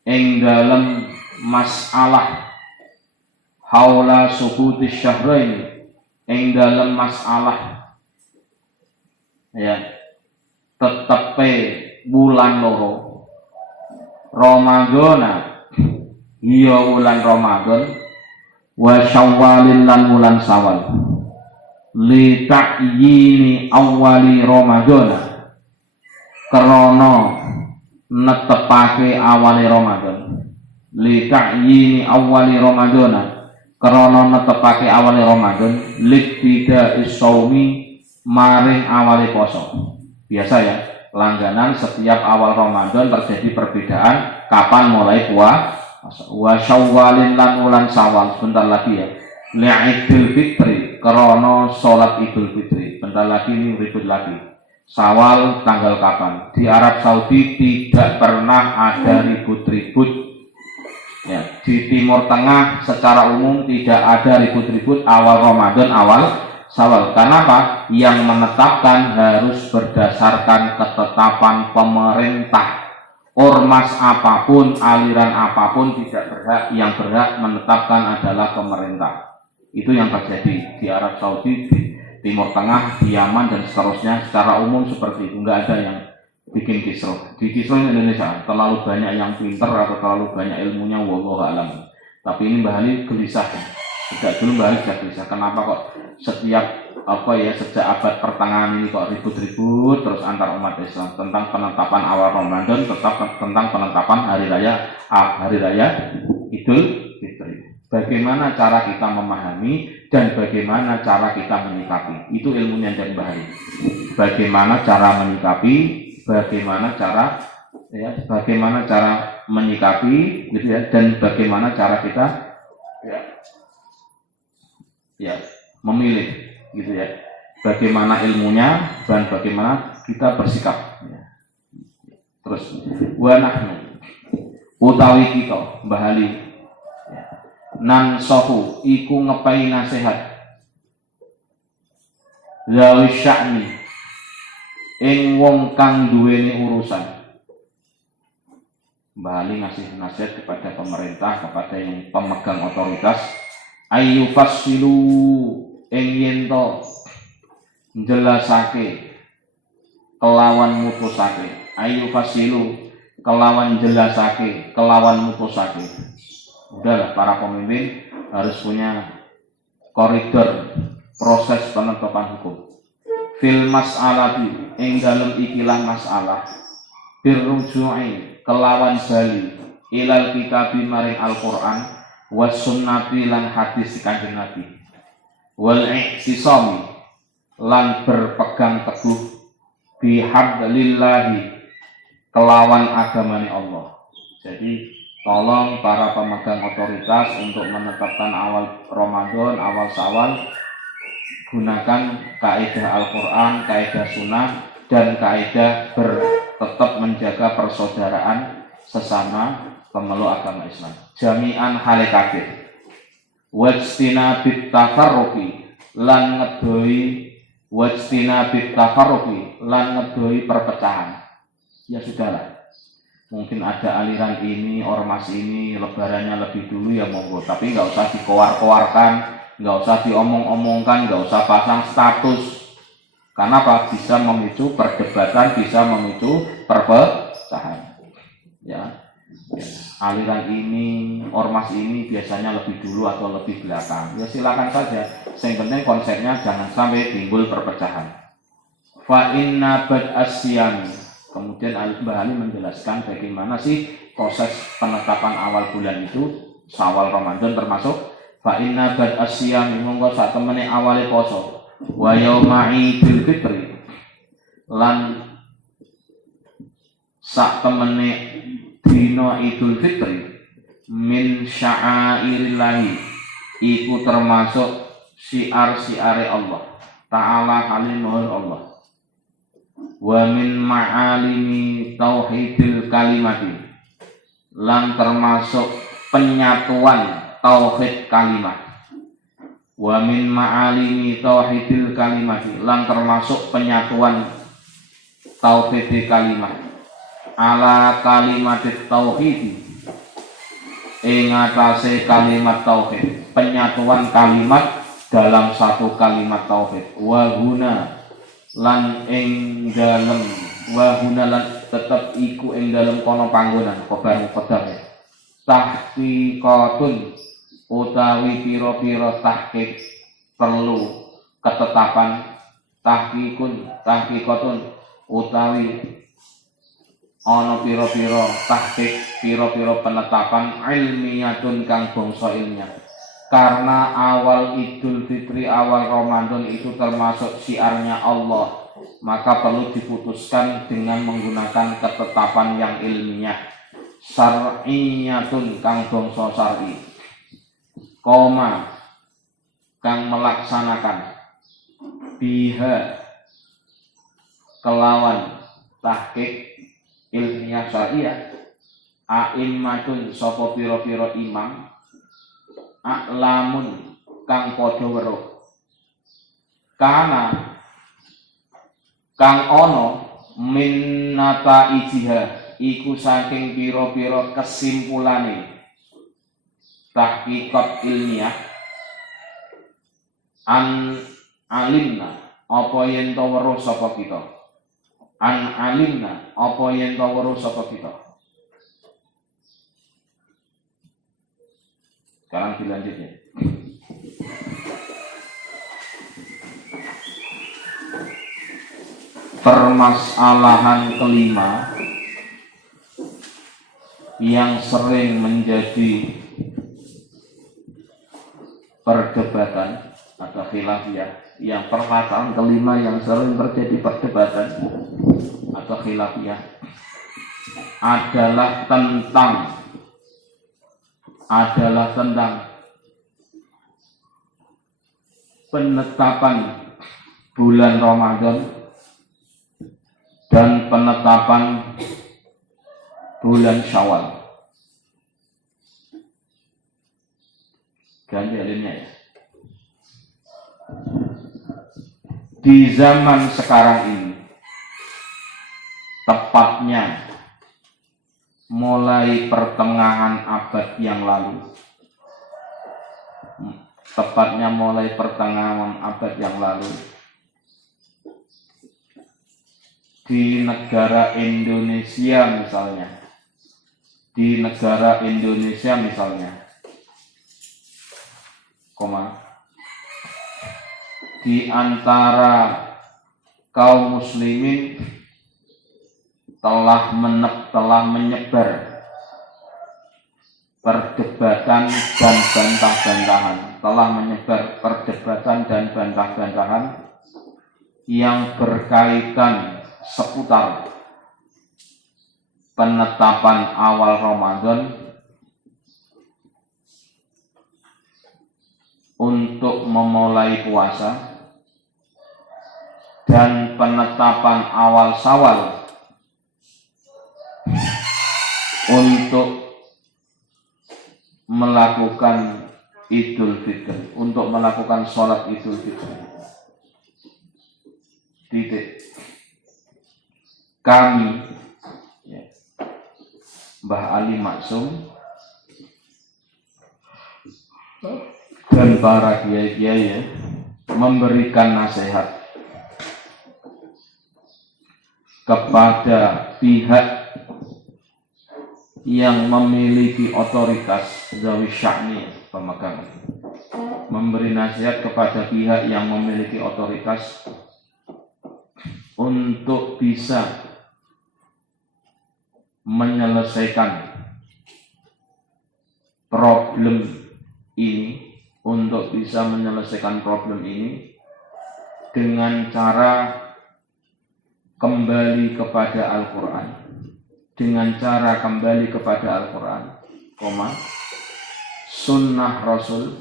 ing dalam masalah haula subutis syahrain ing dalam masalah ya tetepe bulan loro Ramadana iya wulan Ramadan wa syawalin lan wulan Syawal li ta'yini awali Ramadana krana netepake awali Ramadan, li ta'yini awali Ramadana krana netepake awali Ramadan, libtida isyaumi maring awali poso. Biasa ya, langganan setiap awal Ramadan terjadi perbedaan kapan mulai puasa. Wa syawalin lan wulan Syawal, sebentar lagi ya, li Idul Fitri krana salat Idul Fitri, bentar lagi ini ribut lagi. Syawal tanggal kapan? Di Arab Saudi tidak pernah ada ribut-ribut ya. Di Timur Tengah secara umum tidak ada ribut-ribut awal Ramadan, awal Syawal. Kenapa? Yang menetapkan harus berdasarkan ketetapan pemerintah. Ormas apapun, aliran apapun tidak berhak, yang berhak menetapkan adalah pemerintah. Itu yang terjadi di Arab Saudi, di Timur Tengah, di Yaman dan seterusnya. Secara umum seperti itu, nggak ada yang bikin kisruh. Di kisruh Indonesia terlalu banyak yang pinter atau terlalu banyak ilmunya, wallahu a'lam. Tapi ini Mbah Ali gelisah. Sejak dulu Mbah Ali sudah gelisah. Kenapa kok setiap sejak abad pertengahan ini kok ribut-ribut terus antar umat Islam tentang penetapan awal Ramadan, tentang penetapan hari raya Idul Fitri. Bagaimana cara kita memahami dan bagaimana cara kita menyikapi, itu ilmunya yang bahaya. Bagaimana cara menyikapi, bagaimana cara menyikapi gitu ya, dan bagaimana cara kita memilih gitu ya, bagaimana ilmunya dan bagaimana kita bersikap ya. Terus wa nahnu utawi kita bahali nan sohu iku ngepai nasihat zawi sya'ni ing wong kang duweni urusan. Bahali ngasih nasihat kepada pemerintah, kepada yang pemegang otoritas, ayu fasilu ing yento jelasake kelawan mutusake, ayu fasilu kelawan jelasake kelawan mutusake. Udahlah, para pemimpin harus punya koridor proses penetapan hukum. Fil mas'alati ing dalem ikilah masalah birruju'i kelawan bali ilal kitabi maring Al-Qur'an was sunnati lan hadis Kanjeng Nabi wal i'tisami lan berpegang teguh bihablillahi kelawan agamane Allah. Jadi tolong para pemegang otoritas untuk menetapkan awal Ramadan, awal Syawal, gunakan kaidah Al-Quran, kaidah Sunnah, dan kaidah tetap menjaga persaudaraan sesama pemeluk agama Islam. Jami'an halekabeh. Wajtina bit tafarruqi lan ngedoi perpecahan. Ya sudahlah. Mungkin ada aliran ini, ormas ini, lebarannya lebih dulu ya monggo. Tapi nggak usah dikoar-koarkan, nggak usah diomong-omongkan, nggak usah pasang status. Karena apa? Bisa memicu perdebatan, bisa memicu perpecahan. Ya. Aliran ini, ormas ini biasanya lebih dulu atau lebih belakang. Ya silakan saja. Yang penting konsepnya jangan sampai timbul perpecahan. Fa inna bad asyami. Kemudian Mbah Ali menjelaskan bagaimana sih proses penetapan awal bulan itu, Syawal Ramadan termasuk fa inna bad asyam monggo sak temene awale poso wa yauma idul fitri lan sak temene dina Idul Fitri min sya'airillahi iku termasuk syiar-syiare Allah Ta'ala halimul Allah wa min ma'alimi tauhidil kalimati lan termasuk penyatuan tauhid kalimat wa min ma'alimi tauhidil kalimati lan termasuk penyatuan tauhid kalimat ala kalimat tauhid ing atase kalimat tauhid, penyatuan kalimat dalam satu kalimat tauhid. Wa guna lan ing dalem wa guna lan tetep iku ing dalem kono panggonan kobar kodar tahqiqatun utawi pira-pira tahqiq perlu ketetapan tahqiqatun utawi ana pira-pira tahqiq pira-pira penetapan ilmiyatun kang bangsa ilmiah. Karena awal Idul Fitri, awal Ramadan itu termasuk syiarnya Allah, maka perlu diputuskan dengan menggunakan ketetapan yang ilmiah. Syar'iyatun kang bangsa syar'i. Koma kang melaksanakan biha kelawan tahqiq ilmiah syariah a'immatun sapa pira-pira imam a'lamun kang padha weruh kana kang ana minnata ijiha iku saking pira-pira kesimpulane tahqiqat ilmiah an alimna apa yen to weruh sapa kita an alimna apa yen to weruh sapa kita. Sekarang dilanjutnya. Permasalahan kelima yang sering menjadi perdebatan atau khilafiyah, yang permasalahan kelima yang sering terjadi perdebatan atau khilafiyah adalah tentang penetapan bulan Ramadan dan penetapan bulan Syawal. Ganti alimnya ya. Di zaman sekarang ini, tepatnya mulai pertengahan abad yang lalu, di negara Indonesia misalnya, di antara kaum muslimin telah menyebar perdebatan dan bantah-bantahan yang berkaitan seputar penetapan awal Ramadan untuk memulai puasa dan penetapan awal Syawal untuk melakukan Idul Fitri, untuk melakukan sholat Idul Fitri. Kami, Mbah Ali Maksum dan para kiai-kiai memberikan nasihat kepada pihak yang memiliki otoritas zawi sya'ni, pemegang, memberi nasihat kepada pihak yang memiliki otoritas untuk bisa menyelesaikan problem ini, dengan cara kembali kepada Al-Quran, sunnah Rasul,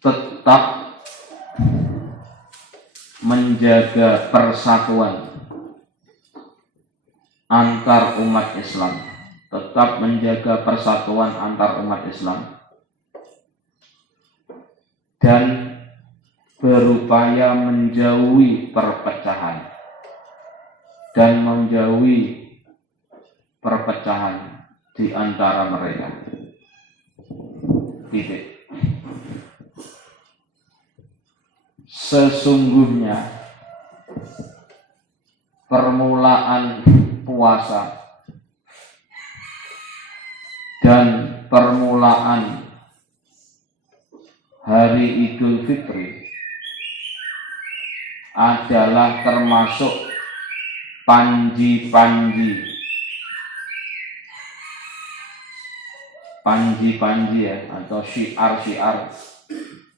tetap menjaga persatuan antar umat Islam, dan berupaya menjauhi perpecahan di antara mereka. Sesungguhnya permulaan puasa dan permulaan hari Idul Fitri adalah termasuk panji-panji atau syiar-syiar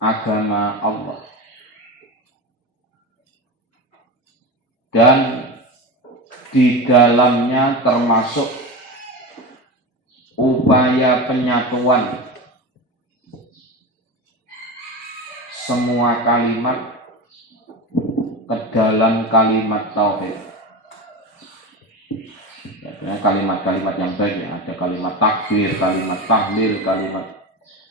agama Allah, dan di dalamnya termasuk upaya penyatuan semua kalimat ke dalam kalimat tauhid. Kalimat-kalimat yang baik, ada kalimat takbir, kalimat tahlil, kalimat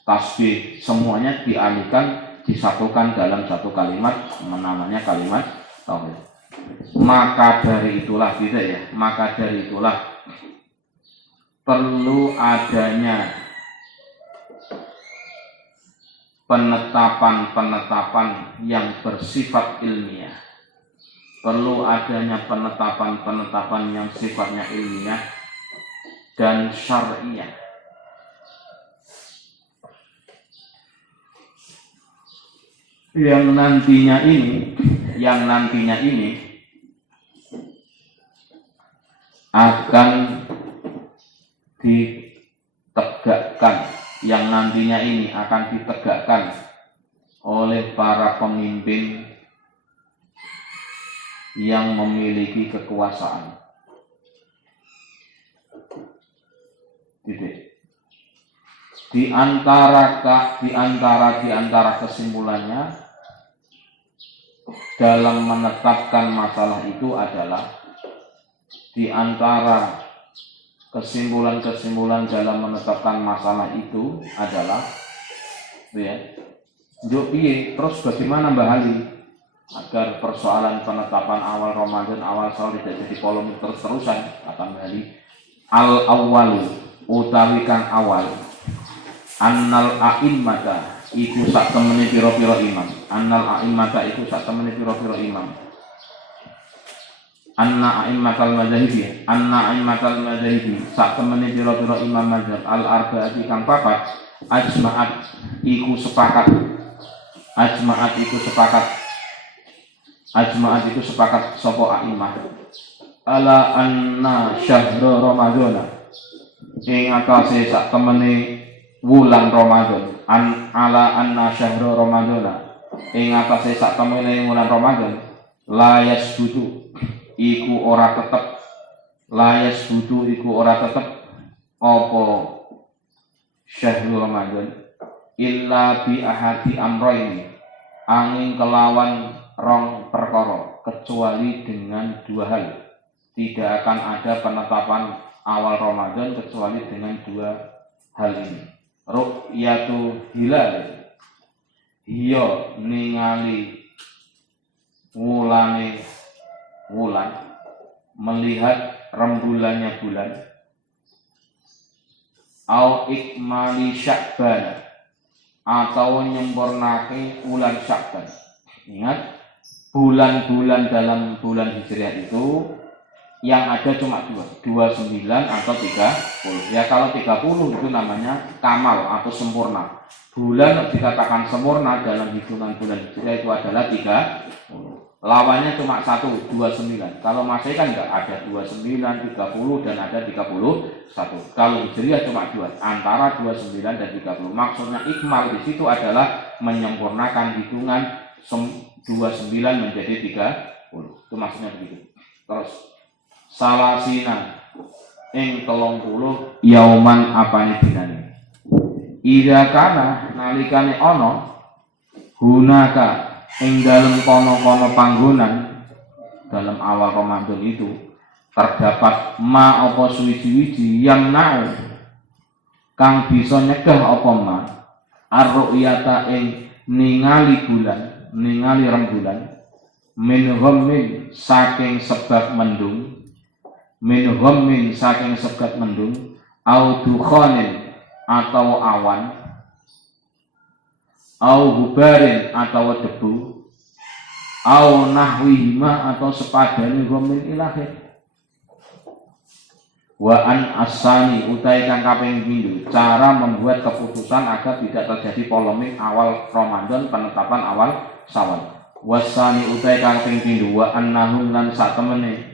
tasbih, semuanya dialihkan, disatukan dalam satu kalimat, namanya kalimat tauhid. Maka dari itulah perlu adanya penetapan yang bersifat ilmiah, yang sifatnya ilmiah dan syar'iyah, yang nantinya ini yang nantinya ini akan ditegakkan, yang nantinya ini akan ditegakkan oleh para pemimpin yang memiliki kekuasaan. Di antara kesimpulannya dalam menetapkan masalah itu adalah, di antara kesimpulan-kesimpulan dalam menetapkan masalah itu adalah, terus bagaimana Mbah Ali agar persoalan penetapan awal Ramadan, awal sahur tidak jadi polemik terus-terusan? Kata Mbah Ali, al-awwalu utawi kang awal, annal a'immata iku sak temene pira-pira imam, annal a'immata iku sak temene pira-pira imam, anna a'immatal madzahibi, sak temene pira-pira imam mazhab al-arba'ati kang papat, ajma'at iku sepakat sapa a'immah ala anna syahra ramadhana, ing atase sak temene wulan Ramadan, ala anna syahra ramadhana, ing atase sak temene wulan Ramadan, la yasbutu iku ora tetep apa syahrul Ramadan illa bi ahadi amraini, angin kelawan rong perkara, kecuali dengan dua hal. Tidak akan ada penetapan awal Ramadan kecuali dengan dua hal ini. Ru'yatu hilal, iya ningali wulan, melihat rembulannya bulan, au ikmali Sya'ban, atau nyempurnake bulan Sya'ban. Ingat, bulan-bulan dalam bulan Hijriah itu yang ada cuma 29 atau 30. Ya kalau 30 itu namanya kamal atau sempurna. Bulan dikatakan sempurna dalam hitungan bulan Hijriah itu adalah 30. Lawannya cuma 1, 29. Kalau Masehi kan enggak, ada 29, 30 dan ada 31. Kalau Hijriah cuma 2, antara 29 dan 30. Maksudnya ikmal di situ adalah menyempurnakan hitungan 29 menjadi 30. Itu maksudnya begitu. Terus salasina ing 30 yauman apane dinane. Ida kana nalikane ana hunaka ing dalem kono-kono panggonan dalam awal Ramadan itu terdapat ma apa suwi-wiji yang nau kang bisa nyegah apa ma ar-ru'yata ing ningali bulan, ningali rembulan, min ghammin saking sebab mendung, au dukhanin atau awan, au hubarin atau debu, au nahwihima atau sepadane ghammin ilahi. Wa an asani utai kang kaping pindho, cara membuat keputusan agar tidak terjadi polemik awal Ramadan, penetapan awal Syawal. Wasani utai kang kaping pindho, wa annahum lan sak temene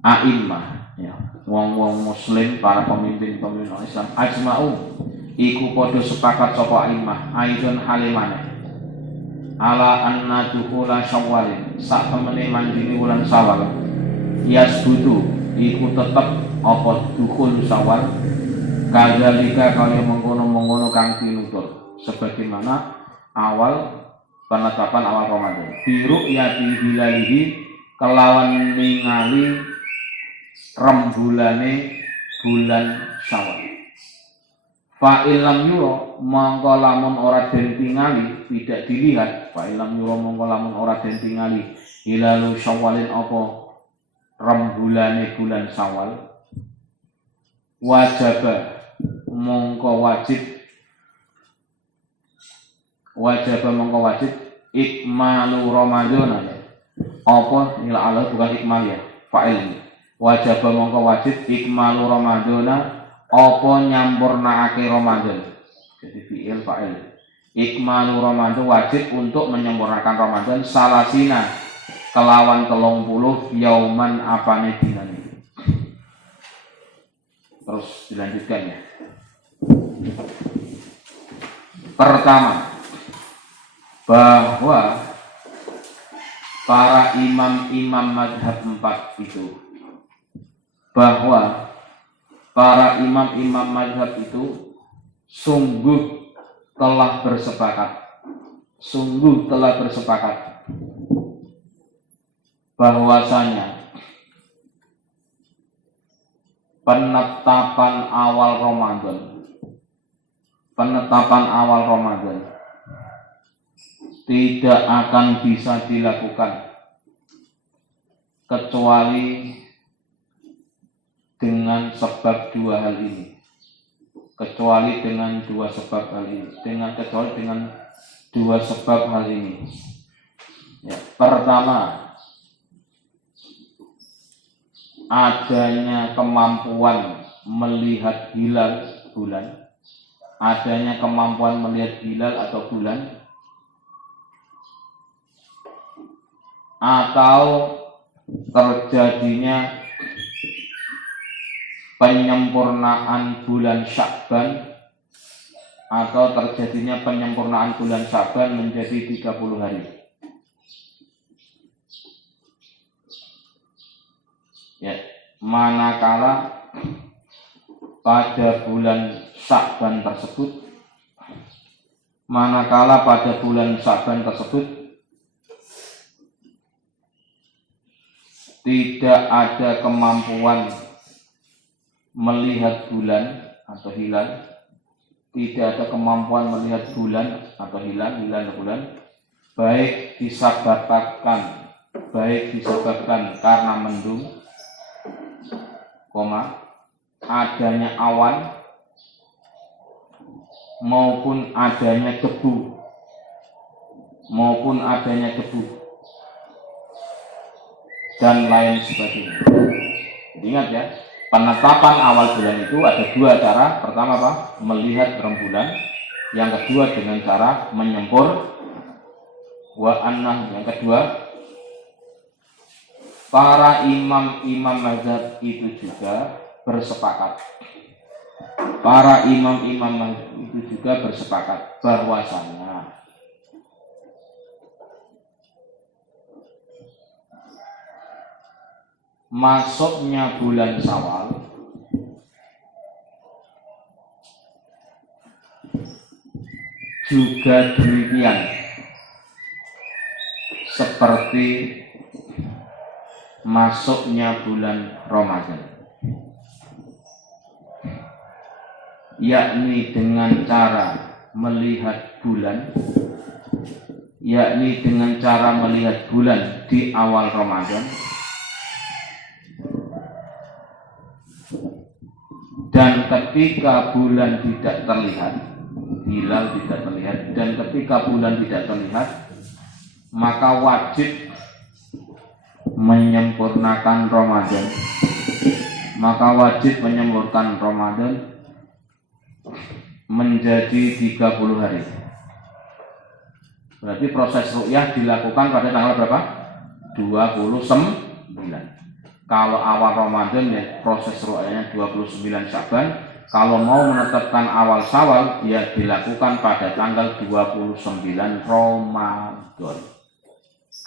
a'immah, ya, wong-wong muslim, para pemimpin-pemimpin Islam, ajma'u iku padha sepakat sapa a'immah, aidon halimane ala anna dukhula Syawalin, sak temene mandini wulan Syawal, yasbutu iku tetep apa dukhul Syawal, kadzalika kaya mengkono-mengkono kang tinutur sebagaimana awal penetapan awal Ramadan. Biru yati hilalihi, kelawan ningali rembulane bulan Syawal. Fa ilam yura mongko lamun ora den tingali, tidak dilihat, fa ilam yura mongko lamun ora den tingali hilalu Syawalin apa rembulane bulan Syawal, wajaba mongko wajib ikmalu Ramadhana, apa ila Allah bukan ikmal ya, fa'il. Wajaba mongko wajib ikmalu Ramadhana, apa nyampurnaake Ramadan, jadi fi'il fa'il. ikmalu Ramadan wajib untuk menyempurnakan Ramadan salasina kelawan 30 yauman apane dinane. Terus dilanjutkan ya. Pertama, bahwa para imam-imam madhab 4 itu, bahwa para imam-imam madhab itu sungguh telah bersepakat bahwasanya penetapan awal Ramadan tidak akan bisa dilakukan kecuali dengan sebab dua hal ini. Kecuali dengan dua sebab hal ini. Ya, pertama, adanya kemampuan melihat hilal bulan, atau bulan, atau terjadinya penyempurnaan bulan Sya'ban, menjadi 30 hari. Ya, manakala pada bulan Sya'ban tersebut tidak ada kemampuan melihat bulan atau hilal, baik disebabkan karena mendung, adanya awan, maupun adanya debu, dan lain sebagainya. Ingat ya, penetapan awal bulan itu ada dua cara. Pertama apa? Melihat rembulan. Yang kedua dengan cara menyempur. Yang kedua, para imam-imam mazhab itu juga bersepakat. Bahwasanya masuknya bulan Syawal juga demikian seperti masuknya bulan Ramadan, yakni dengan cara melihat bulan di awal Ramadan, dan ketika bulan tidak terlihat, hilal tidak terlihat, dan ketika bulan tidak terlihat, maka wajib menyempurnakan Ramadan menjadi 30 hari. Berarti proses ru'yah dilakukan pada tanggal berapa? 29. Kalau awal Ramadan ya proses ru'yahnya 29 Sya'ban. Kalau mau menetapkan awal Syawal, dia dilakukan pada tanggal 29 Ramadan.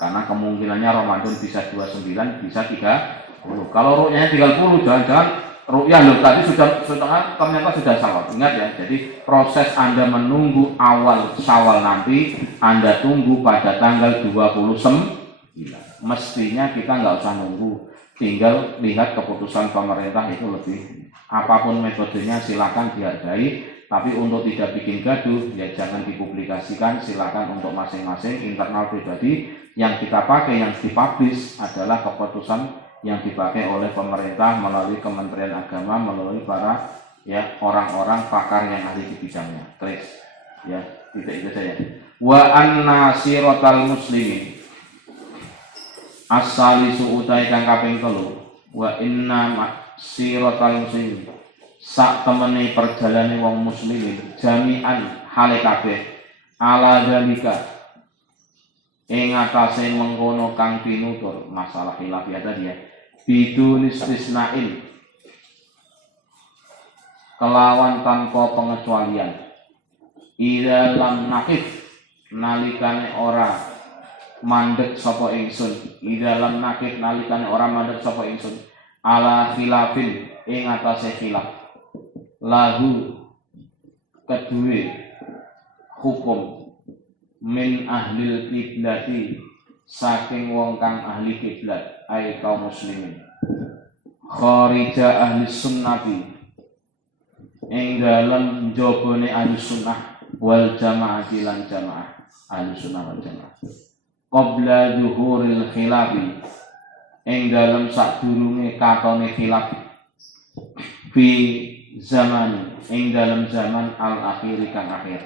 Karena kemungkinannya Ramadan bisa 29, bisa 30. Kalau ru'yahnya 30, jangan-jangan ru'yah tadi ternyata sudah Syawal. Ingat ya, jadi proses Anda menunggu awal Syawal nanti, Anda tunggu pada tanggal 29. Mestinya kita nggak usah nunggu, tinggal lihat keputusan pemerintah itu lebih. Apapun metodenya silakan dihargai, tapi untuk tidak bikin gaduh ya jangan dipublikasikan, silakan untuk masing-masing internal pribadi. Yang kita pakai, yang dipublish adalah keputusan yang dipakai oleh pemerintah melalui Kementerian Agama, melalui para ya orang-orang pakar yang ahli di bidangnya. Terus ya, tidak itu saja. Wa anna siratal muslimin as-salisu utai kang kaping 3. Wa inna siratal muslimin sak temene perjalane wong muslimin jami'an hale kabeh ala dzalika ing atase mengkono kang tinutur masalah khilafiyah tadi ya bidun istisnain kelawan tanpa pengecualian ida lam nakif nalikane ora mandek sapa ingsun ida lam nakif nalikane ora mandek sapa ingsun ala khilafin ing atase khilaf lahu kedue hukum min ahlil kiblati saking wong kang ahli kiblat ai kaum muslimin kharija ahli sunnati ing dalem jabone ahli sunnah wal jamaah lan jamaah ahli sunnah wal jamaah qabla zuhuril khilafi ing dalem sadurunge katone khilaf fi zaman ing dalem zaman al akhir kang akhir.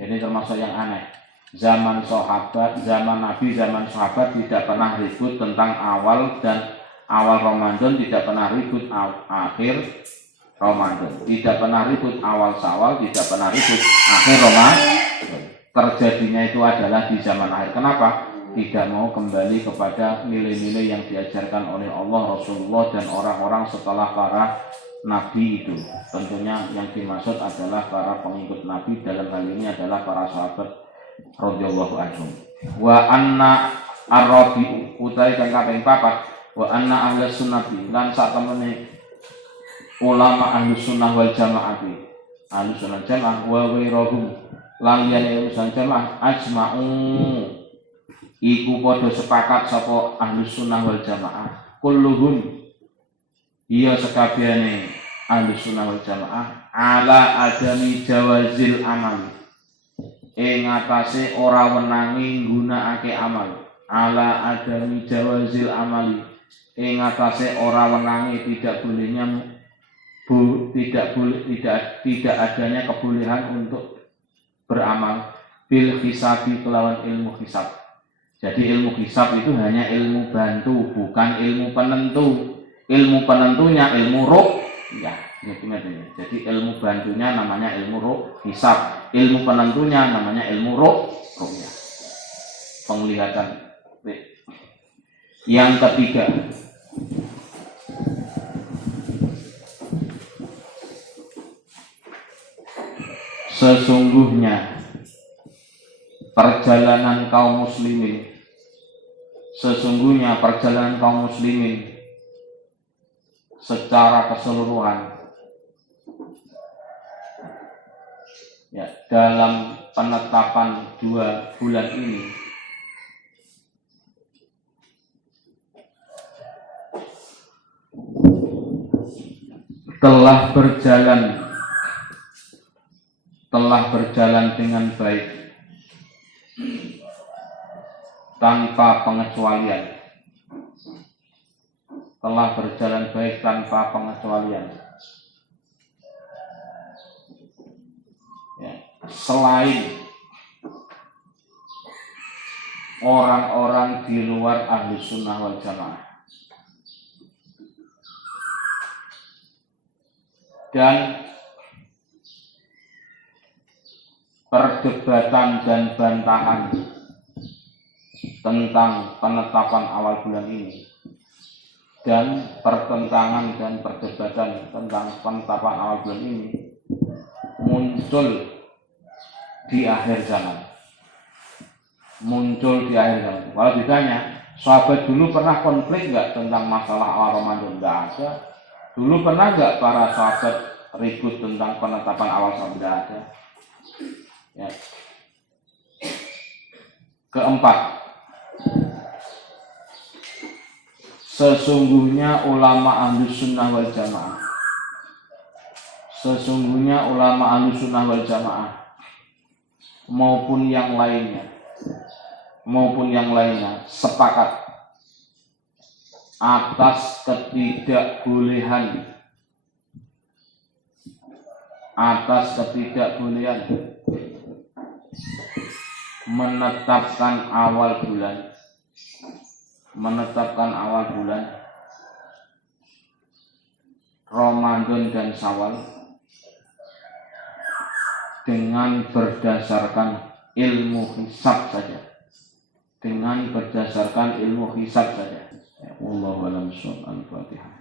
Ini termasuk yang aneh. Zaman sahabat, zaman Nabi, zaman sahabat tidak pernah ribut tentang awal dan awal Ramadan, tidak pernah ribut akhir Ramadan, tidak pernah ribut awal Syawal, tidak pernah ribut akhir Ramadan. Terjadinya itu adalah di zaman akhir. Kenapa? Tidak mau kembali kepada nilai-nilai yang diajarkan oleh Allah, Rasulullah dan orang-orang setelah para Nabi itu. Tentunya yang dimaksud adalah para pengikut Nabi, dalam hal ini adalah para sahabat radhiyallahu anhum. Wa anna ar-rabi'u utai kang kaping 4 wa anna ahlus sunnati lan sak temene ulama ahlus sunnah wal jamaati ahlus sunnah jamaah wa wairahum lan liyane urusan jamaah ajma'u iku padha sepakat sapa ahlus sunnah wal jamaah kulluhum iya sekabehane ahlus sunnah wal jamaah ala adami jawazil amal ing atase ora wenangi nggunakake amal ala adami jawazil amali ing atase ora wenangi tidak adanya kebolehan untuk beramal bil hisabi kelawan ilmu hisab. Jadi ilmu hisab itu hanya ilmu bantu, bukan ilmu penentu. Ilmu penentunya ilmu ruqyah. Jadi ilmu bantunya namanya ilmu hisab. Ilmu penentunya namanya ilmu ruqyah. Penglihatan. Yang ketiga, sesungguhnya perjalanan kaum muslimin secara keseluruhan ya, dalam penetapan 2 bulan ini telah berjalan dengan baik tanpa pengecualian. Telah berjalan baik tanpa pengecualian. Ya, selain orang-orang di luar ahli sunnah wal jamaah. Dan perdebatan dan bantahan tentang penetapan awal bulan ini dan pertentangan dan perdebatan tentang penetapan awal bulan ini muncul di akhir zaman. Kalau ditanya, sahabat dulu pernah konflik nggak tentang masalah awal Ramadan? Nggak ada. Dulu pernah nggak para sahabat ribut tentang penetapan awal Ramadan? Nggak ada. Ya. Keempat, sesungguhnya ulama ahlus sunnah wal jamaah maupun yang lainnya sepakat atas ketidakbolehan menetapkan awal bulan Ramadan dan Syawal dengan berdasarkan ilmu hisab saja, dengan berdasarkan ilmu hisab saja. Wallahu a'lam bishawab. Al-Fatihah.